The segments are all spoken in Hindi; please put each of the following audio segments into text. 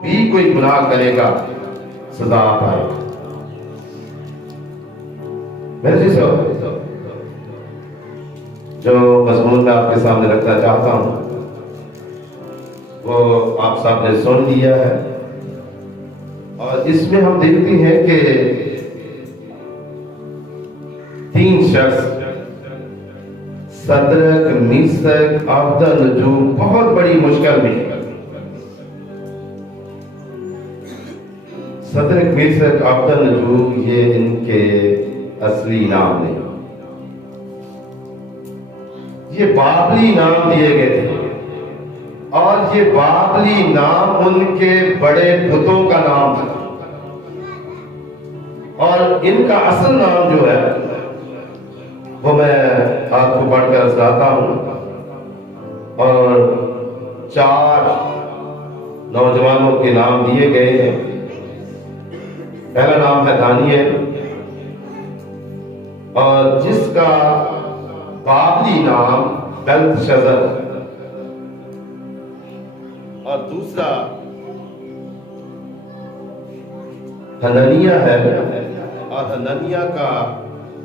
भी कोई गुनाह करेगा सजा पाएगा। मेरे जो मजमून मैं आपके सामने रखना चाहता हूं वो आप सामने सुन लिया है, और इसमें हम देखते हैं कि 3 शख्स सदरक, मीसक, अब्दुल-नजूम बहुत बड़ी मुश्किल में। सदरक, मीसक, अब्दुल-नजूम ये इनके असली नाम नहीं, ये बाबली नाम दिए गए थे, और ये बाबली नाम उनके बड़े बुतों का नाम था। और इनका असल नाम जो है वो मैं आपको पढ़कर सुनाता हूं। और 4 नौजवानों के नाम दिए गए हैं। पहला नाम है दानियल, और जिसका बाबली नाम बेल्तशज़र, और दूसरा हननिया है, और हननिया का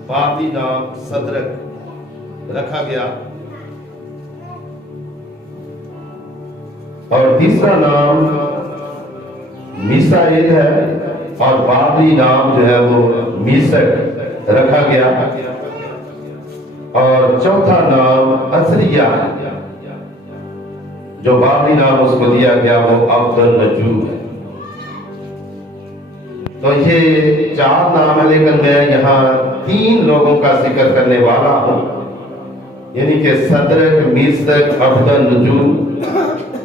बाबली नाम सदरक रखा गया। और तीसरा नाम मीसाएल है, और बाबली नाम जो है वो मीसक रखा गया। और चौथा नाम असरिया है, जो बाबली नाम उसको दिया गया वो अब्दुल-नजूम है। तो ये 4 नाम है, लेकिन मैं यहाँ 3 लोगों का जिक्र करने वाला हूं, यानी कि सदरक, मीसक, अब्दुल-नजूम,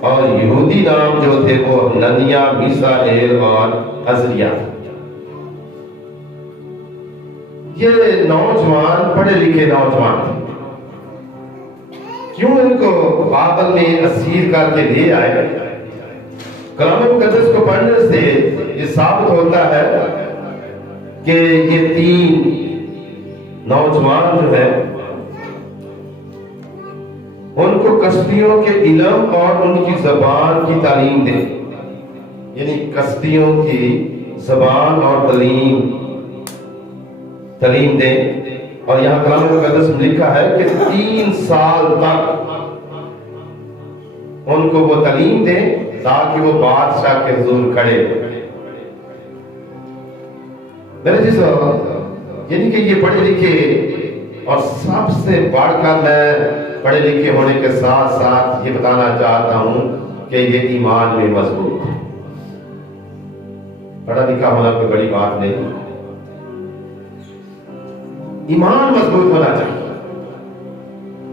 और यहूदी नाम जो थे वो हननिया, मीसाएल और अज़रिया। ये नौजवान पढ़े लिखे नौजवान थे। क्यों इनको बाबल में असीर करके ले आए? कलाम मुक़द्दस को पढ़ने से ये साबित होता है कि ये 3 नौजवान जो है उनको कश्तियों के इल्म और उनकी ज़बान की तालीम दे, यानी कश्तियों की ज़बान और तालीम दे। और यहाँ कलाम मुक़द्दस में लिखा है कि 3 साल तक उनको वो तालीम दे ताकि वो बादशाह के हुजूर खड़े। यानी कि ये पढ़े लिखे, और सबसे बढ़कर मैं पढ़े लिखे होने के साथ साथ ये बताना चाहता हूं कि ये ईमान में मजबूत है। पढ़ा लिखा होना कोई बड़ी बात नहीं, ईमान मजबूत होना चाहिए।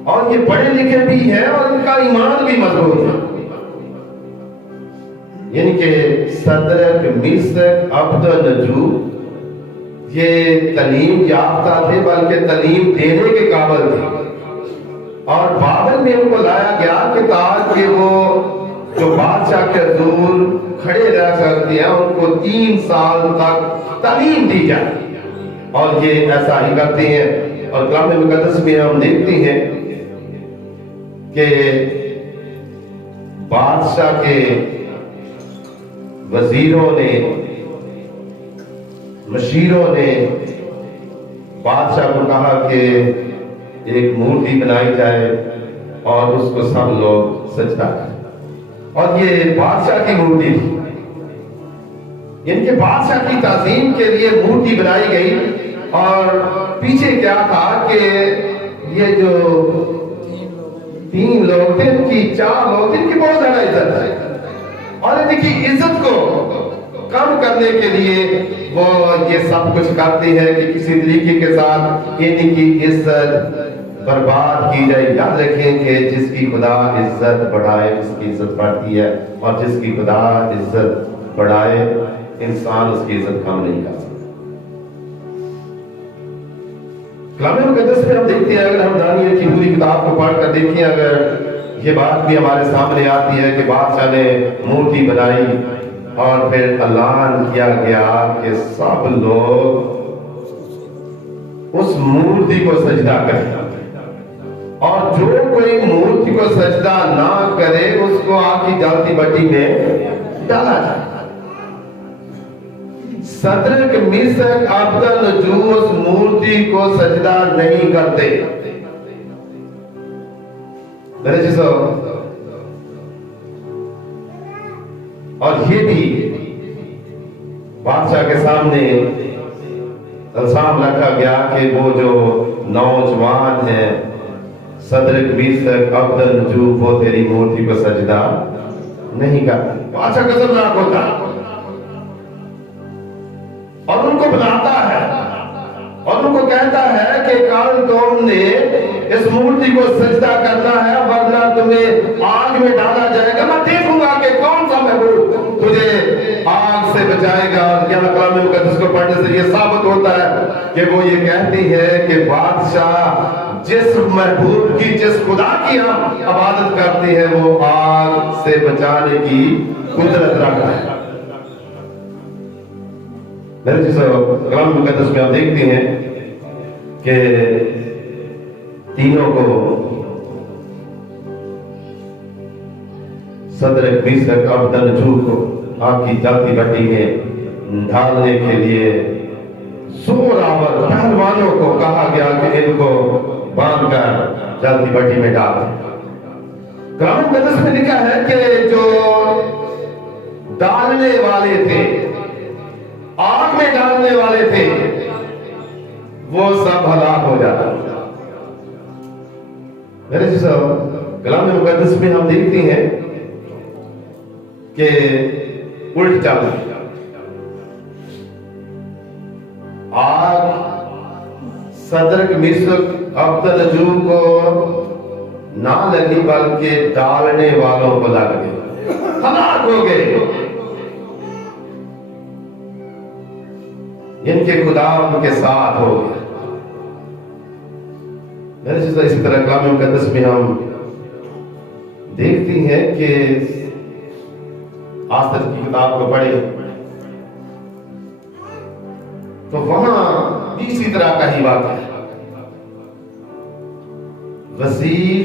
और ये पढ़े लिखे भी हैं और इनका ईमान भी मजबूत है। यानी कि सदरक, मीसक, अब्दुल-नजूम ये तालीम याफ्ता थे, बल्कि तालीम देने के काबिल थे। और बाबल में उनको लाया गया कि ताकि वो जो बादशाह के हुजूर खड़े रह सकते हैं उनको 3 साल तक तालीम दी जाए, और ये ऐसा ही करते हैं। और कलाम मुक़द्दस में हम देखते हैं कि बादशाह के वजीरों ने, मशीरों ने बादशाह को कहा कि एक मूर्ति बनाई जाए और उसको सब लोग सजदा करें। और ये बादशाह की मूर्ति थी, इनके बादशाह की ताज़ीम के लिए मूर्ति बनाई गई। और पीछे क्या था कि ये जो 3 लोग थे, इनकी 4 लोग थे, इनकी बहुत ज्यादा इज्जत है। और इनकी इज्जत को कम करने के लिए वो ये सब कुछ करते हैं कि किसी तरीके के साथ इनकी इज्जत बर्बाद की जाए। याद रखें कि जिसकी खुदा इज्जत बढ़ाए उसकी इज्जत बढ़ती है, और जिसकी खुदा इज्जत बढ़ाए इंसान उसकी इज्जत कम नहीं कर सकता। कलाम मुक़द्दस में हम देखते हैं, अगर हम दानियल की पूरी किताब को पढ़कर देखें, अगर ये बात भी हमारे सामने आती है कि बादशाह ने मूर्ति बनाई और फिर ऐलान किया गया कि सब लोग उस मूर्ति को सजदा करें, और जो कोई मूर्ति को सजदा ना करे उसको आग की जलती भट्टी में डाला जाए। सदरक मिसक अब्दनजू उस मूर्ति को सजदा नहीं करते। मेरे चीजों, और ये भी बादशाह के सामने इल्जाम रखा गया कि वो जो नौजवान है सदरक मिसक अब्दनजू वो तेरी मूर्ति को सजदा नहीं करते। बादशाह खतरनाक होता और उनको बुलाता है और उनको कहता है कि कल तुमने इस मूर्ति को सजदा करना है वरना तुम्हें आग में डाला जाएगा। मैं देखूंगा कि कौन सा महबूब तुझे आग से बचाएगा। कलाम मुकद्दस को पढ़ने से यह साबित होता है कि वो ये कहती है कि बादशाह जिस महबूब की, जिस खुदा की हम इबादत करते हैं वो आग से बचाने की कुदरत रखता है। मेरे कलाम मुकद्दस में आप देखते हैं कि तीनों को सदरक मिसक अब्दनजू को आग की जलती भट्टी में डालने के लिए जोरावर पहलवानों को कहा गया कि इनको बांधकर जलती भट्टी में डाल दें। कलाम मुकद्दस में लिखा है कि जो डालने वाले थे, आग में डालने वाले थे, वो सब हलाक हो जाता। मेरे कलाम मुकद्दस में हम देखते हैं कि उल्ट चल आग सदरक मिसक अब्दनजू को ना लगी बल्कि डालने वालों को लग गई, हलाक हो गए। इनके खुदा उनके साथ हो गया। इसी तरह कलाम मुकद्दस में हम देखते हैं कि आस्तर की किताब को पढ़े तो वहां भी इसी तरह का ही वाक़या है। वजीर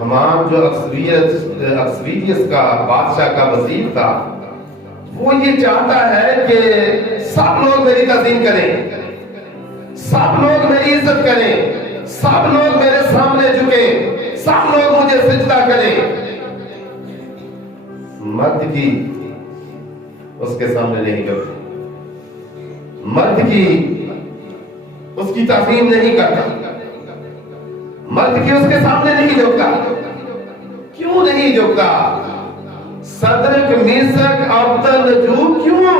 हमान जो अक्सरियत का बादशाह का वजीर था, वो ये चाहता है कि सब लोग मेरी ताज़ीम करें, सब लोग मेरी इज्जत करें, सब लोग मेरे सामने झुके, सब लोग मुझे सजदा करें। मर्द की उसके सामने नहीं झुकते, मर्द की उसकी ताज़ीम नहीं करता, मर्द की उसके सामने नहीं झुकता। क्यों नहीं झुकता? सदरक मिसक अब्दनजू क्यों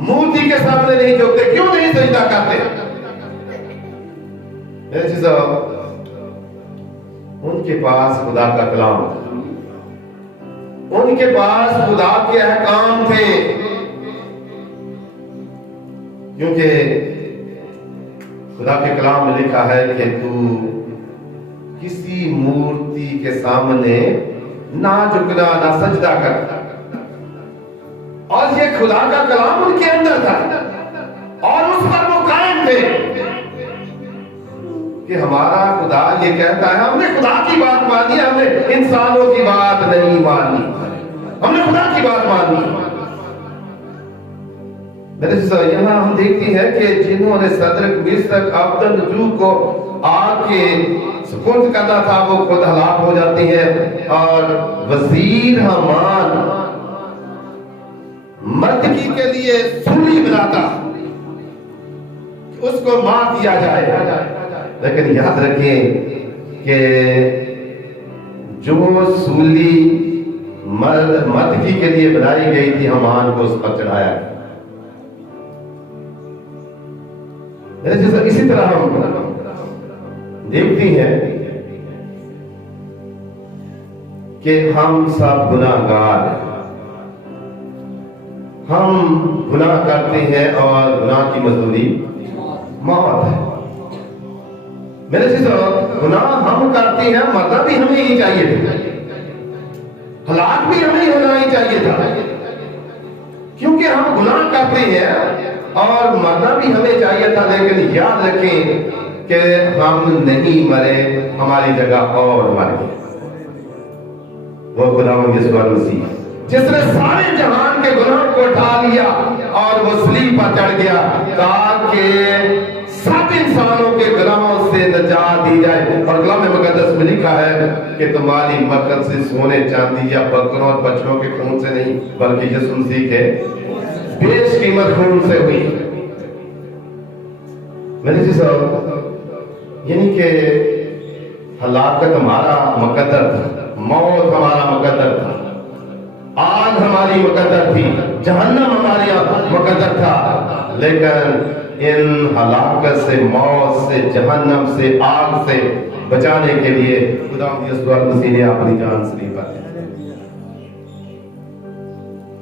मूर्ति के सामने नहीं झुकते, क्यों नहीं सजदा करते? उनके पास खुदा का कलाम था, उनके पास खुदा के अहकाम थे, क्योंकि खुदा के कलाम में लिखा है कि तू किसी मूर्ति के सामने ना झुकना ना सजदा कर। और ये खुदा का कलाम उनके अंदर था और उस पर वो कायम थे कि हमारा खुदा ये कहता है। हमने खुदा की बात मानी, हमने इंसानों की बात नहीं मानी, हमने खुदा की बात मानी। यहां हम देखते हैं कि जिन्होंने सदरक मिसक अब्दनजू को आके सुपुर्द करना था वो खुद हलाक हो जाती है। और वजीर हमान मर्दकी के लिए सूली बनाता, उसको मार दिया जाए। लेकिन याद रखें कि जो सूली मर्दकी के लिए बनाई गई थी, हमान को उस पर चढ़ाया। इसी तरह हम देखती हैं कि हम सब गुनाहगार हैं, हम गुनाह करते हैं और गुनाह की मजदूरी मौत है। मेरे गुनाह हम करते हैं, मरना भी हमें ही चाहिए था, हलाक भी हमें होना ही चाहिए था, क्योंकि हम गुनाह करते हैं और मरना भी हमें चाहिए था। लेकिन याद रखें कि हम नहीं मरे, हमारी जगह और मर गए। वो खुदावंद यीशु मसीह जिसने सारे जहान के गुनाह को उठा लिया और वो और कलाम मुकद्दस में लिखा है कि तुम्हारी मक्कत से सोने चांदी या बकरों और बछड़ों के खून से नहीं, बल्कि यीशु मसीह के बेशकीमत खून से हुई। मेरे जी साहब, यानी कि हलाकत हमारा मुकद्दर था, मौत हमारा मुकद्दर था, आग हमारी मुकद्दर थी, जहन्नम हमारी मुकद्दर था। लेकिन इन हलाकत से, मौत से, जहन्नम से, आग से बचाने के लिए खुदा यीशु मसीह ने अपनी जान शरीफ दी।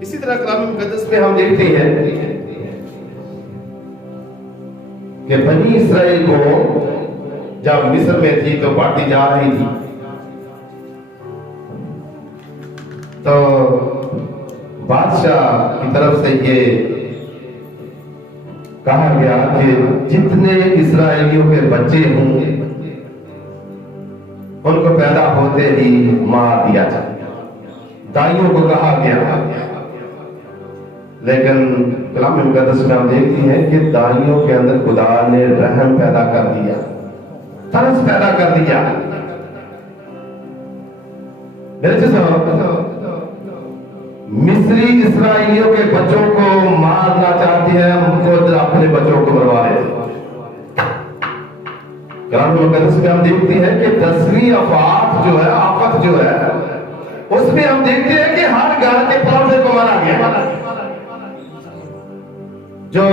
इसी तरह कलाम मुकद्दस में हम देखते हैं कि बनी इस्राएल को जब मिस्र में थी तो बांटी जा रही थी, तो बादशाह की तरफ से ये कहा गया कि जितने इस्राएलियों के बच्चे होंगे उनको पैदा होते ही मार दिया जाए। दाइयों को कहा गया, लेकिन कलाम मुकद्दस में हम देखते हैं कि दाइयों के अंदर खुदा ने रहम पैदा कर दिया, तरस पैदा कर दिया। मेरे मिस्री इस्राएलियों के बच्चों को मारना चाहती है, उनको अपने बच्चों को मरवा रहे थे। कलाम मुकद्दस में हम देखते हैं कि 10वीं आफत जो है उसमें हम देखते हैं कि हर घर के पौधे को मारा गया। जो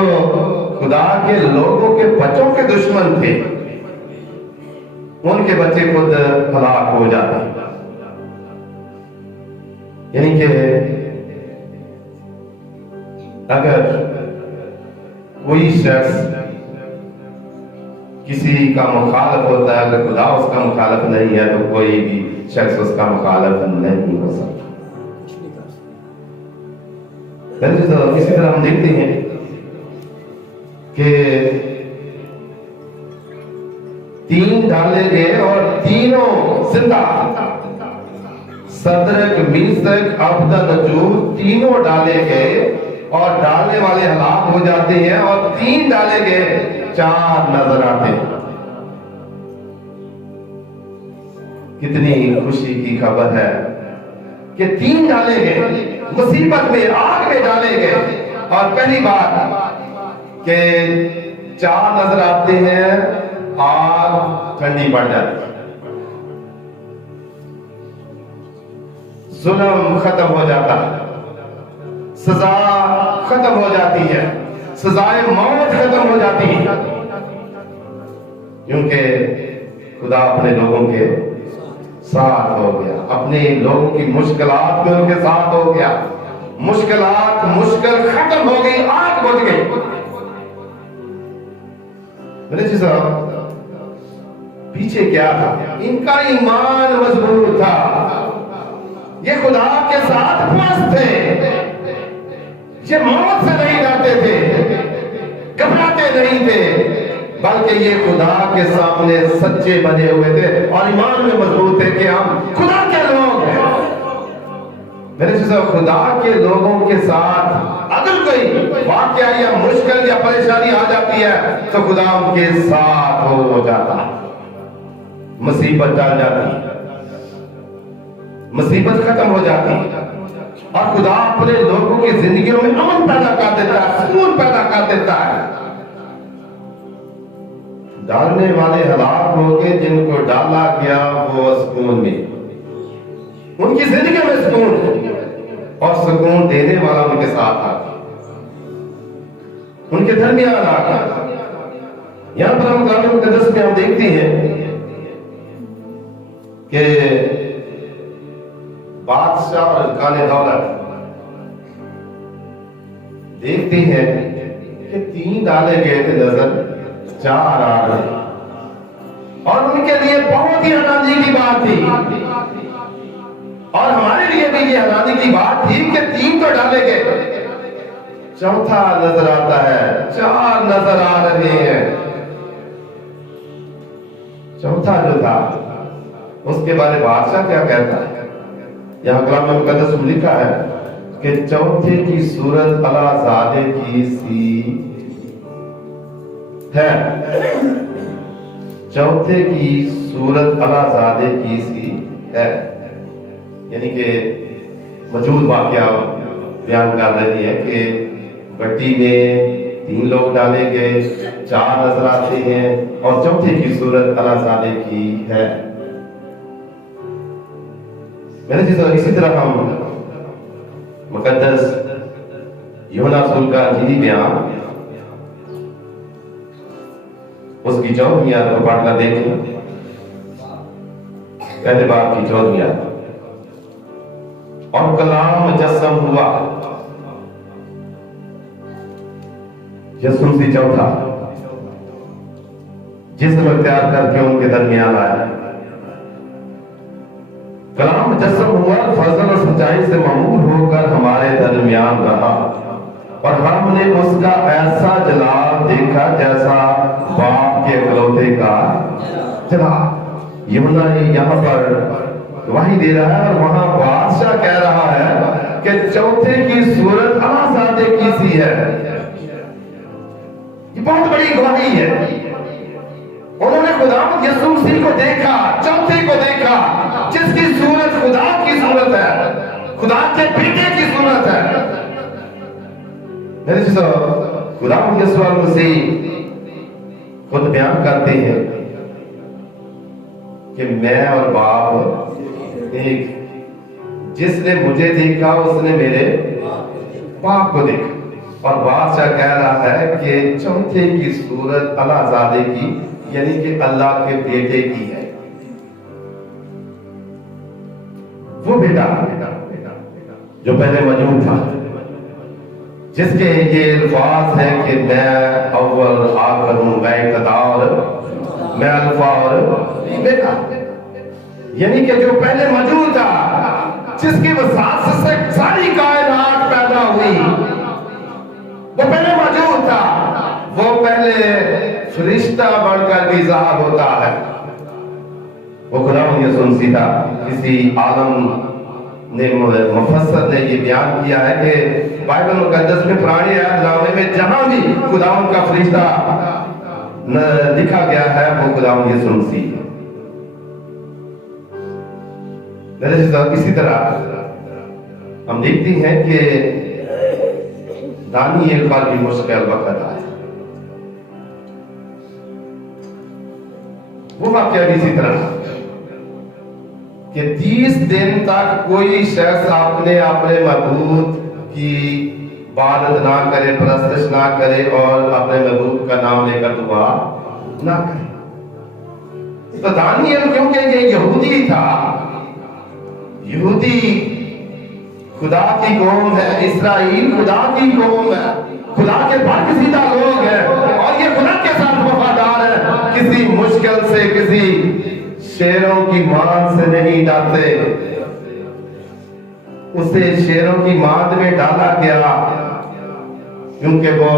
खुदा के लोगों के बच्चों के दुश्मन थे, उनके बच्चे खुद हलाक हो जाते। यानी कि अगर कोई शख्स किसी का मुखालिफ होता है, अगर खुदा उसका मुखालिफ नहीं है तो कोई भी शख्स उसका मुखालिफ नहीं हो सकता। इसी तरह हम देखते हैं कि 3 डाले गए और तीनों जिंदा, सदरक, मीसक, अबदनजो, तीनों डाले गए और डालने वाले हलाक हो जाते हैं, और 3 डाले गए 4 नजर आते हैं। कितनी खुशी की खबर है कि 3 डाले गए, मुसीबत में, आग में डाले गए। और पहली बात कि 4 नजर आते हैं, आग ठंडी पड़ जाती है, जुल्म खत्म हो जाता है, सजा खत्म हो जाती है, सजाए मौत खत्म हो जाती है, क्योंकि खुदा अपने लोगों के साथ हो गया, अपने लोगों की मुश्किलात में उनके साथ हो गया। मुश्किल खत्म हो गई, आग बुझ गई। मेरे जी साहब, पीछे क्या था? इनका ईमान मजबूत था, ये खुदा के साथ मस्त थे, ये मौत से नहीं डरते थे, घबराते नहीं थे, बल्कि ये खुदा के सामने सच्चे बने हुए थे और ईमान में मजबूत थे कि हम खुदा के लोग हैं। मेरे साहब, खुदा के लोगों के साथ अगर कोई वाकया या मुश्किल या परेशानी आ जाती है तो खुदा उनके साथ हो जाता, मुसीबत टल जाती, मुसीबत खत्म हो जाती और खुदा अपने लोगों की जिंदगियों में अमन पैदा कर देता है, सुकून पैदा कर देता है। डालने वाले हलाक हो गए, जिनको डाला गया वो सुकून में, उनकी जिंदगी में सुकून, और सुकून देने वाला उनके साथ आ, उनके दरमियान आ गया। यहां पर हम कलाम मुकद्दस में हम देखते हैं कि बादशाह और खाने दौलत देखते हैं कि 3 डाले गए थे, नजर 4 आ रहे, और उनके लिए बहुत ही हैरानी की बात थी, और हमारे लिए भी ये हैरानी की बात थी कि 3 तो डाले गए, 4था नजर आता है, 4 नजर आ रहे हैं। 4था जो था उसके बारे में बादशाह क्या कहता है? यहां कलाम मुकद्दस में लिखा है कि 4थे की सूरत अलाज़ादे की सी है, चौथे की सूरत अलाजादे की सी है, यानी कि मौजूद वाकया बयान कर रही है कि भट्टी में 3 लोग डाले गए, 4 नजर आते हैं और चौथे की सूरत अलाजादे की है। मैंने इसी तरह हम मुकद्दस यूहन्ना रसूल का इंजीली बयान उसकी 14वीं आयत को पढ़कर देखें। पहले बात की 14वीं आयत, और कलाम मुजस्सम हुआ, यसू मसीह चौथा जिस्म इख्तियार करके उनके दरमियान आया। कलाम मुजस्सम हुआ, फजल और सच्चाई से मामूल होकर हमारे दरमियान रहा, और हमने उसका ऐसा जलाल देखा जैसा बाप के इकलौते का जलाल। यूहन्ना यहाँ पर गवाही दे रहा है और वहां बादशाह कह रहा है कि चौथे की सूरत अलाजादे की सी है। ये बहुत बड़ी गवाही है। उन्होंने खुदावंद यीशु मसीह को देखा, चौथे को देखा, जिसकी सूरत खुदा की सूरत है, खुदा के बेटे की सूरत है। खुदावंद यीशु मसीह खुद बयान करते हैं कि मैं और बाप एक, जिसने मुझे देखा उसने मेरे बाप को देखा। और बादशाह कह रहा है कि चौथे की सूरत अलाजादे की, यानी कि अल्लाह के बेटे की है। वो बेटा जो पहले मौजूद था, जिसके ये अल्फाज है कि मैं अव्वल आखिर हूं, मैं इब्तिदा और मैं अल्फा और ओमेगा, यानी कि जो पहले मौजूद था, जिसकी वसात से सारी कायनात पैदा हुई, वो पहले मौजूद था। वो पहले फरिश्ता बनकर भी ज़ाहिर होता है। वो खुदावंद यीशु मसीह था। किसी आलम ने, मुफस्सर ने ये बयान किया है कि बाइबल मुकद्दस में, पुराने अहद में जहां भी खुदावंद का फरिश्ता लिखा गया है वो खुदावंद यीशु मसीह है। इसी तरह हम देखते हैं कि दानिएल पर भी मुश्किल वक्त आया। वो वाकया भी इसी तरह कि 30 दिन तक कोई शख्स अपने महबूब की इबादत ना करे, परस्तिश ना करे और अपने महबूब का नाम लेकर दुआ ना करे। तो दानिएल, क्योंकि ये यहूदी था, यहूदी खुदा की कौम है, इस्राइल खुदा की कौम है, खुदा के बरकसीदा लोग हैं और ये खुदा के साथ वफादार है। किसी मुश्किल से, किसी शेरों की मांद से नहीं डालते। उसे शेरों की मांद में डाला गया क्योंकि वो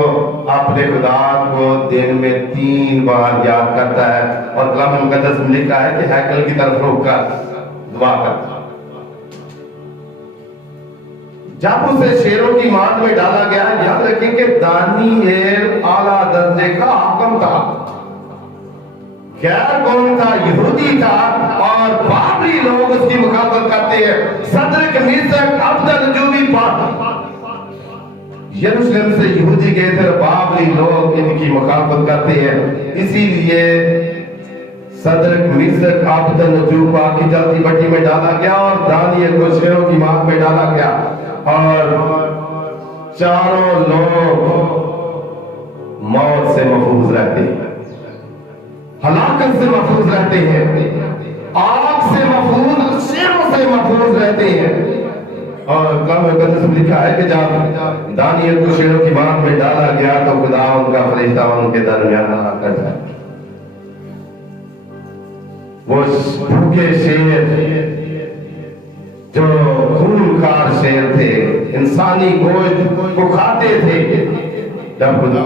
अपने खुदा को दिन में 3 बार याद करता है। और कलाम मुकद्दस में लिखा है कि हैकल की तरफ रुक कर दुआ करता। जब उसे शेरों की मांद में डाला गया, याद रखें कि दानिएल आला दर्जे का हाकिम था, गैर कौम था, यहूदी था और बाबरी लोग उसकी मुखालफत करते हैं। सदरक मीशक अबदनगो भी यरूशलेम से यहूदी गए थे, बाबरी लोग इनकी मुखालफत करते हैं। इसीलिए सदरक मीशक अबदनगो को आग की जलती भट्टी में डाला गया और दानिएल को शेरों की मांद में डाला गया। और चारों लोग मौत से महफूज रहते हैं, हलाकत से महफूज रहते हैं, आग से महफूज, शेरों से महफूज रहते हैं। और कलाम मुकद्दस में लिखा है कि जब दानिएल को शेरों की मांद में डाला गया तो खुदा उनका फरिश्ता उनके दरमियान आकर जाए। वो भूखे शेर जो खूनखार शेर थे, इंसानी गोश्त को खाते थे, जब खुदा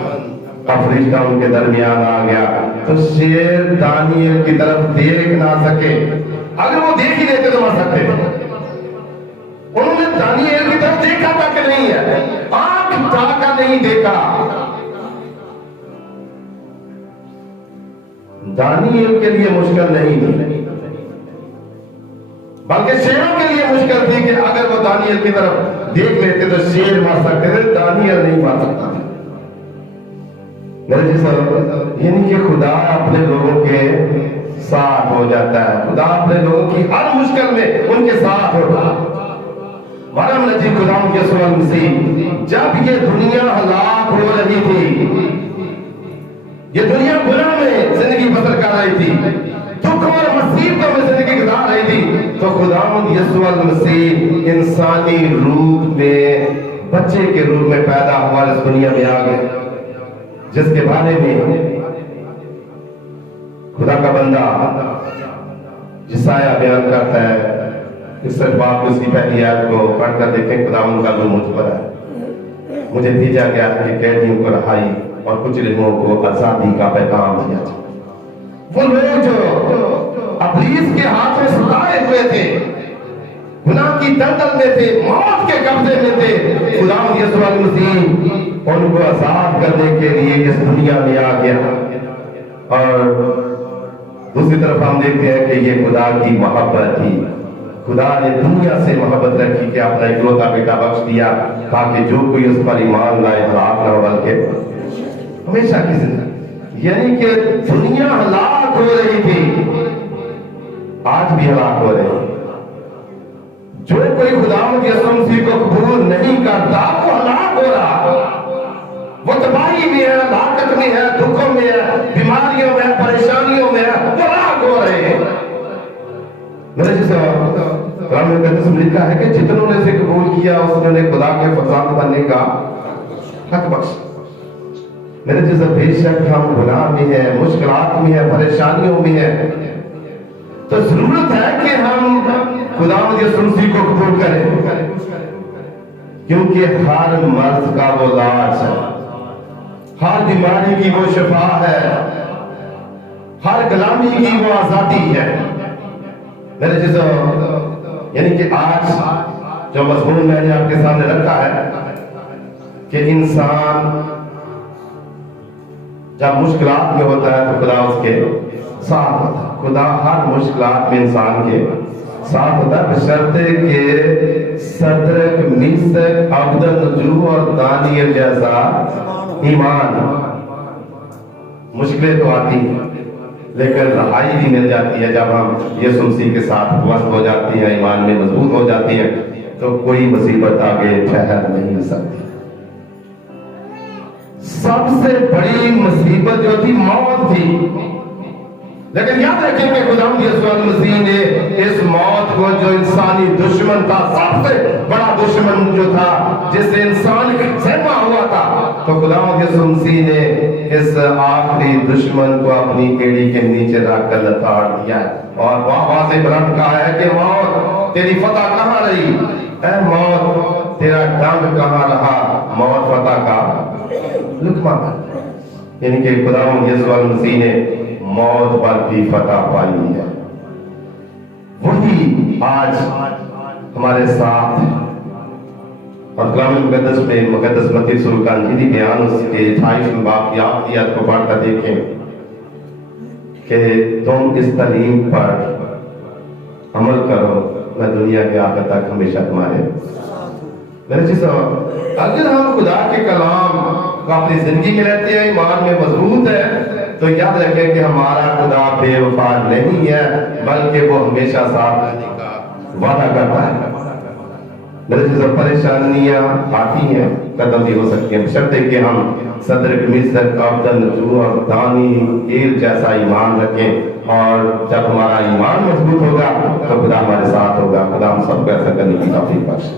का फरिश्ता उनके दरमियान आ गया तो शेर दानिएल की तरफ देख ना सके। अगर वो देख ही लेते तो मर सकते थे। उन्होंने दानिएल की तरफ देखा तक नहीं है, आंख उठाकर नहीं देखा। दानियल के लिए मुश्किल नहीं थी, बल्कि शेरों के लिए मुश्किल थी कि अगर वो दानियल की तरफ देख लेते तो शेर मार सकते थे, दानियल नहीं मार सकता था। मेरे जी यानी कि खुदा अपने लोगों के साथ हो जाता है, खुदा अपने लोगों की हर मुश्किल में उनके साथ होता है। मरम नजी खुदा के सुन सी, जब ये दुनिया हलाक हो रही थी, ये दुनिया गुनाह में जिंदगी बसर कर रही थी, दुख और मुसीबतों में जिंदगी गुजार रही थी, तो खुदावंद यीशु मसीह इंसानी रूप में बच्चे के रूप में पैदा हुआ, इस दुनिया में आ गए, जिसके बारे में खुदा का बंदा यशायाह बयान करता है। इस बात उसकी पहली आयत को पढ़कर देखें, खुदावंद का मुझ पर है, मुझे भेजा गया कि कैदियों को रहाई और कुछ लोगों को आजादी का पैगाम दिया जाए। वो लोग जो अबलीस के हाथ में सुलाए हुए थे, गुनाह की दलदल में थे, मौत के कब्जे में थे, खुदावंद यीशु मसीह उनको आजाद करने के लिए इस दुनिया में आ गया। और दूसरी तरफ हम देखते हैं कि ये खुदा की मोहब्बत थी, खुदा ने दुनिया से मोहब्बत रखी कि अपना इकलौता बेटा बख्श दिया ताकि जो कोई उस पर ईमान लाए हलाक न हो बल्कि हमेशा की जिंदगी। यानी कि दुनिया हलाक हो रही थी, आज भी हलाक हो रही है। जो कोई खुदावंद यीशु मसीह को कबूल नहीं करता वो हलाक हो रहा, वो तबाही में है, हलाकत में है, दुखों में है, बीमारियों में है, परेशानियों में है, वो हलाक हो रहे हैं। मेरे जैसे लिखा है कि जितनों ने इसे कबूल किया उसने खुदा के फरजांद बनने का हक बख्शा। मेरे जैसे बेशक हम गुनाह में है, मुश्किलात में है, परेशानियों में है, तो जरूरत है कि हम खुदावंद यीशु मसीह को कबूल करें, क्योंकि हर मर्ज का वो इलाज है, हर बीमारी की वो शिफा है, हर गुलामी की वो आजादी है। मेरे जैसे यानी कि आज जो मजमून मैंने आपके सामने रखा है कि इंसान जब मुश्किलात में होता है तो खुदा उसके साथ होता है, खुदा हर मुश्किलात में इंसान के साथ होता है, बशर्ते के सदरक मिसक अब्दुल और दानियल जैसा ईमान। मुश्किलें तो आती हैं लेकिन रहाई भी मिल जाती है जब हम यीशु मसीह के साथ वस्त हो जाती है, ईमान में मजबूत हो जाती है, तो कोई मुसीबत आगे ठहर नहीं सकती। सबसे बड़ी मुसीबत जो थी मौत थी, लेकिन याद रखें कि खुदावंद यीशु मसीह ने इस मौत को, जो इंसानी दुश्मन था, सबसे बड़ा दुश्मन जो था जिससे इंसान सहमा हुआ था, तो खुदावंद यीशु मसीह ने इस आखिरी दुश्मन को अपनी एड़ी के नीचे रखकर लताड़ दिया और वहां से बुलंद कहा है कि मौत तेरी फतह कहां रही, ऐ मौत तेरा डंक कहां रहा, मौत फतह का लुत्फा। यानी कि खुदावंद यीशु मसीह ने मौत पर भी फतह पाई है। वही आज हमारे साथ और कलाम मुकद्दस में मुकद्दस मत्ती रसूल का अंजीली बयान उसके 28वें बाब की आखिरी आयत को पढ़कर देखें कि तुम इस तालीम पर अमल करो, मैं दुनिया के आखिर तक हमेशा तुम्हारे। मेरे चीज अगर हम खुदा के कलाम को अपनी जिंदगी में लेते हैं, ईमान में मजबूत है, तो याद रखें कि हमारा खुदा बेवफा नहीं है बल्कि वो हमेशा साथ रहने का वादा करता है। मेरे जैसे परेशानियां आती हैं, कदम भी हो सकती हैं, बशर्ते कि हम सदर मिसक अब्दुल और दानियल जैसा ईमान रखें, और जब हमारा ईमान मजबूत होगा तो खुदा हमारे साथ होगा। खुदा हम सबको ऐसा करने की तौफीक बख्शे।